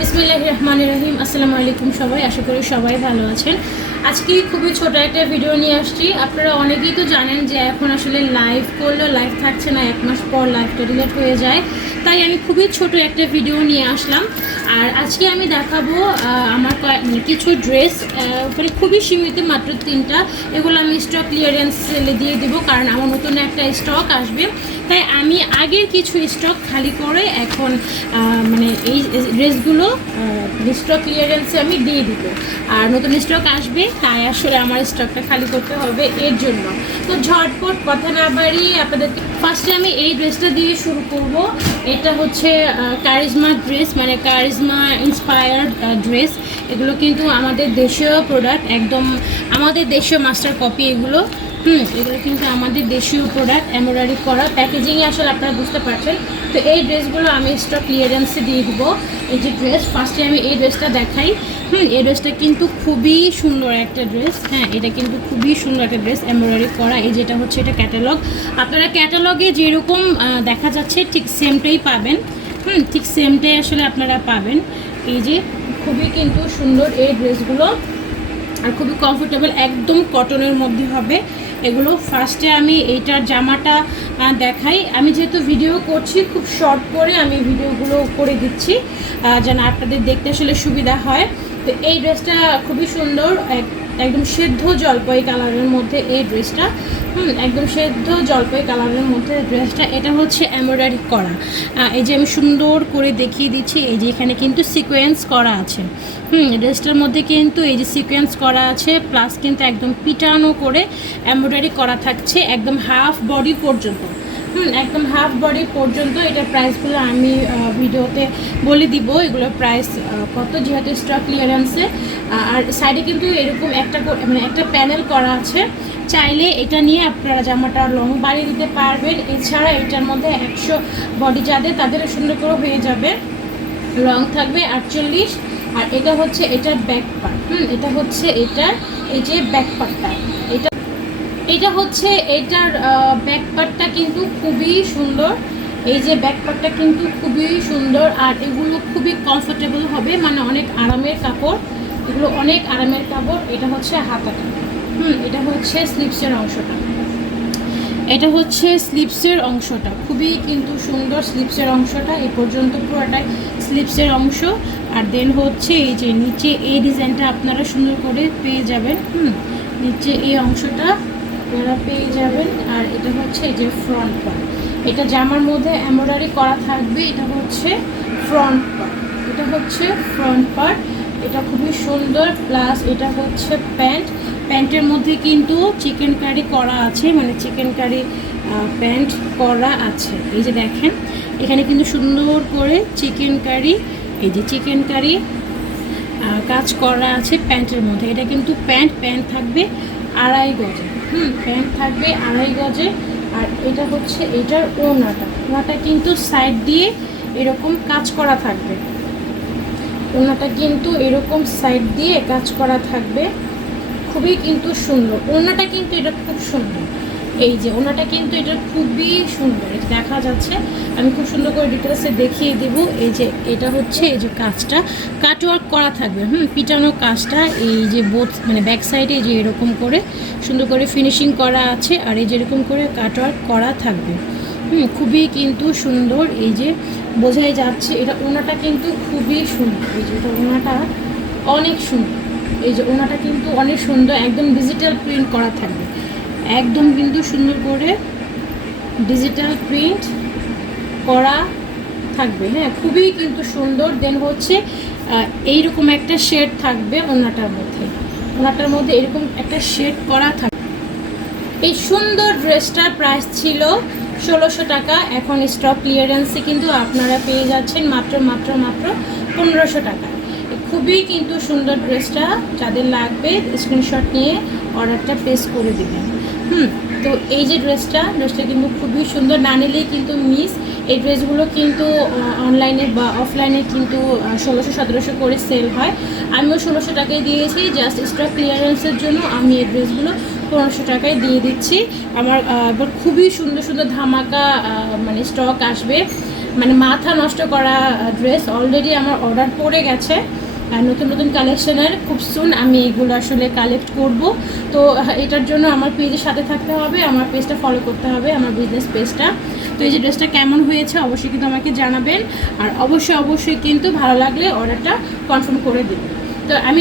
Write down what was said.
বিসমিল্লাহ রহমান রহিম আসসালামু আলাইকুম সবাই, আশা করি সবাই ভালো আছেন। আজকে খুবই ছোট একটা ভিডিও নিয়ে আসছি। আপনারা অনেকেই তো জানেন যে এখন আসলে লাইভ করলেও লাইভ থাকছে না, এক মাস পর লাইভটা ডিলেট হয়ে যায়। তাই আমি খুবই ছোট একটা ভিডিও নিয়ে আসলাম। আর আজকে আমি দেখাবো আমার মানে কিছু ড্রেস মানে খুবই সীমিত মাত্র তিনটা। এগুলো আমি স্টক ক্লিয়ারেন্স সেলে দিয়ে দেবো, কারণ আমার নতুন একটা স্টক আসবে। তাই আমি আগের কিছু স্টক খালি করে এখন মানে এই ড্রেসগুলো স্টক ক্লিয়ারেন্সে আমি দিয়ে দিব। আর নতুন স্টক আসবে, তাই আসলে আমার স্টকটা খালি করতে হবে এর জন্য। তো ঝটপট কথা না বাড়িয়ে আপনাদেরকে ফার্স্টে আমি এই ড্রেসটা দিয়ে শুরু করব। এটা হচ্ছে কারিজমা ড্রেস মানে কারিজমা ইন্সপায়ার্ড ড্রেস এগুলো কিন্তু আমাদের দেশীয় প্রোডাক্ট একদম আমাদের দেশীয় মাস্টার কপি এগুলো। হুম, এগুলো কিন্তু আমাদের দেশীয় প্রোডাক্ট এমব্রয়ডারি করা প্যাকেজিংয়ে আসলে আপনারা বুঝতে পারছেন। তো এই ড্রেসগুলো আমি স্টক ক্লিয়ারেন্সে দিয়ে দেবো। এই যে ড্রেস ফার্স্টে আমি এই ড্রেসটা দেখাই। হুম, এই ড্রেসটা কিন্তু খুবই সুন্দর একটা ড্রেস হ্যাঁ এটা কিন্তু খুবই সুন্দর একটা ড্রেস এমব্রয়ডারি করা। এই যেটা হচ্ছে এটা ক্যাটালগ আপনারা ক্যাটালগে যেরকম দেখা যাচ্ছে ঠিক সেমটাই পাবেন। হুম, ঠিক সেমটাই আসলে আপনারা পাবেন। এই যে খুবই কিন্তু সুন্দর এই ড্রেসগুলো আর খুবই কমফোর্টেবল একদম কটনের মধ্যে হবে। এগুলো ফার্স্টে আমি এইটার জামাটা দেখাই। আমি যেহেতু ভিডিও করছি, খুব শর্ট করে আমি ভিডিওগুলো করে দিচ্ছি যেন আপনাদের দেখতে আসলে সুবিধা হয়। তো এই ড্রেসটা খুবই সুন্দর একদম সেদ্ধ জলপাই কালারের মধ্যে এই ড্রেসটা হুম, একদম সেদ্ধ জলপাই কালারের মধ্যে ড্রেসটা এটা হচ্ছে এমব্রয়ডারি করা। এই যে আমি সুন্দর করে দেখিয়ে দিচ্ছি, এই যে এখানে কিন্তু সিকোয়েন্স করা আছে। হুম ড্রেসটার মধ্যে কিন্তু এই যে সিকোয়েন্স করা আছে প্লাস কিন্তু একদম পিটানো করে এমব্রয়ডারি করা থাকছে একদম হাফ বডি পর্যন্ত। হুম, একদম হাফ বডি পর্যন্ত এটার প্রাইসগুলো আমি ভিডিওতে বলে দিব। এগুলোর প্রাইস কত যেহেতু স্টক ক্লিয়ারেন্সে আর সাইডে কিন্তু এরকম একটা মানে একটা প্যানেল করা আছে। চাইলে এটা নিয়ে আপনারা জামাটা লং বাড়িয়ে দিতে পারবেন। এছাড়া এটার মধ্যে একশো বডি যাদের তাদের সুন্দর করে হয়ে যাবে। লং থাকবে আটচল্লিশ। আর এটা হচ্ছে এটার ব্যাক পার্ট হুম, এটা হচ্ছে এটার এই যে ব্যাক পার্টটা এটা এটা হচ্ছে, এটার ব্যাক পার্টটা কিন্তু খুবই সুন্দর। এই যে ব্যাক পার্টটা কিন্তু খুবই সুন্দর, আর এগুলো খুবই কমফোর্টেবল হবে মানে অনেক আরামের কাপড়। এগুলো অনেক আরামের কাপড়, এটা হচ্ছে হাতাটা। হুম, এটা হচ্ছে স্লিপসের অংশটা। এটা হচ্ছে স্লিপসের অংশটা, খুবই কিন্তু সুন্দর স্লিপসের অংশটা এই পর্যন্ত পুরোটাই স্লিপসের অংশ। আর দেন হচ্ছে এই যে নিচে এই ডিজাইনটা আপনারা সুন্দর করে পেয়ে যাবেন, হুম, নিচে এই অংশটা। আপনারা পেয়ে যাবেন। আর এটা হচ্ছে এই যে ফ্রন্ট পার্ট এটা জামার মধ্যে এমব্রয়ডারি করা থাকবে, এটা হচ্ছে ফ্রন্ট পার্ট এটা হচ্ছে ফ্রন্ট পার্ট এটা খুবই সুন্দর। প্লাস এটা হচ্ছে প্যান্ট প্যান্টের মধ্যে কিন্তু চিকেন কারি করা আছে মানে চিকেন কারি প্যান্ট করা আছে। এই যে দেখেন, এখানে কিন্তু সুন্দর করে চিকেন কারি এই যে চিকেন কারি কাজ করা আছে প্যান্টের মধ্যে। এটা কিন্তু প্যান্ট প্যান্ট থাকবে আড়াই গজে। হুম প্যান্ট থাকবে আড়াই গজে। আর এটা হচ্ছে এটার ওনাটা ওনাটা কিন্তু সাইড দিয়ে এরকম কাজ করা থাকবে। ওনাটা কিন্তু এরকম সাইড দিয়ে কাজ করা থাকবে। খুবই কিন্তু সুন্দর। ওনাটা কিন্তু এটা খুব সুন্দর। এই যে, ওনাটা কিন্তু এটা খুবই সুন্দর দেখা যাচ্ছে। আমি খুব সুন্দর করে ডিটেলসে দেখিয়ে দেব। এই যে, এটা হচ্ছে এই যে কাজটা। কাটওয়ার্ক করা থাকবে, হুম, পিটানো কাজটা। এই যে বোথ মানে ব্যাক সাইডে যে এরকম করে সুন্দর করে ফিনিশিং করা আছে, আর এই যেরকম করে কাটওয়ার্ক করা থাকবে। হুম, খুবই কিন্তু সুন্দর। এই যে, বোঝাই যাচ্ছে, এটা ওনাটা কিন্তু খুবই সুন্দর। এই যে, এটা ওনাটা অনেক সুন্দর। এই যে, ওনাটা কিন্তু অনেক সুন্দর, একদম ডিজিটাল প্রিন্ট করা থাকবে। একদম কিন্তু সুন্দর করে ডিজিটাল প্রিন্ট করা থাকবে। হ্যাঁ খুবই কিন্তু সুন্দর। দেন হচ্ছে এইরকম একটা শেড থাকবে ওনাটার মধ্যে। ওনাটার মধ্যে এরকম একটা শেড করা থাকবে এই সুন্দর ড্রেসটার প্রাইস ছিল ষোলোশো টাকা। এখন স্টক ক্লিয়ারেন্সে কিন্তু আপনারা পেয়ে যাচ্ছেন মাত্র মাত্র মাত্র পনেরোশো টাকা। খুবই কিন্তু সুন্দর ড্রেসটা যাদের লাগবে স্ক্রিনশট নিয়ে অর্ডারটা প্লেস করে দেবেন। তো এই যে ড্রেসটা ড্রেসটা কিন্তু খুবই সুন্দর। না নিলেই কিন্তু মিস এই ড্রেসগুলো কিন্তু অনলাইনে বা অফলাইনে কিন্তু ষোলোশো সতেরোশো করে সেল হয়। আমিও ষোলোশো টাকায় দিয়েছি। জাস্ট স্টক ক্লিয়ারেন্সের জন্য আমি এই ড্রেসগুলো পনেরোশো টাকায় দিয়ে দিচ্ছি। আমার এবার খুবই সুন্দর সুন্দর ধামাকা মানে স্টক আসবে। মানে মাথা নষ্ট করা ড্রেস অলরেডি আমার অর্ডার পড়ে গেছে। নতুন নতুন কালেকশনের খুব সুন আমি এগুলো আসলে কালেক্ট করব। তো, এটার জন্য আমার পেজের সাথে থাকতে হবে, আমার পেজটা ফলো করতে হবে, আমার বিজনেস পেজটা তো এই যে ড্রেসটা কেমন হয়েছে অবশ্যই কিন্তু আমাকে জানাবেন। আর অবশ্যই অবশ্যই কিন্তু ভালো লাগলে অর্ডারটা কনফার্ম করে দিন তো আমি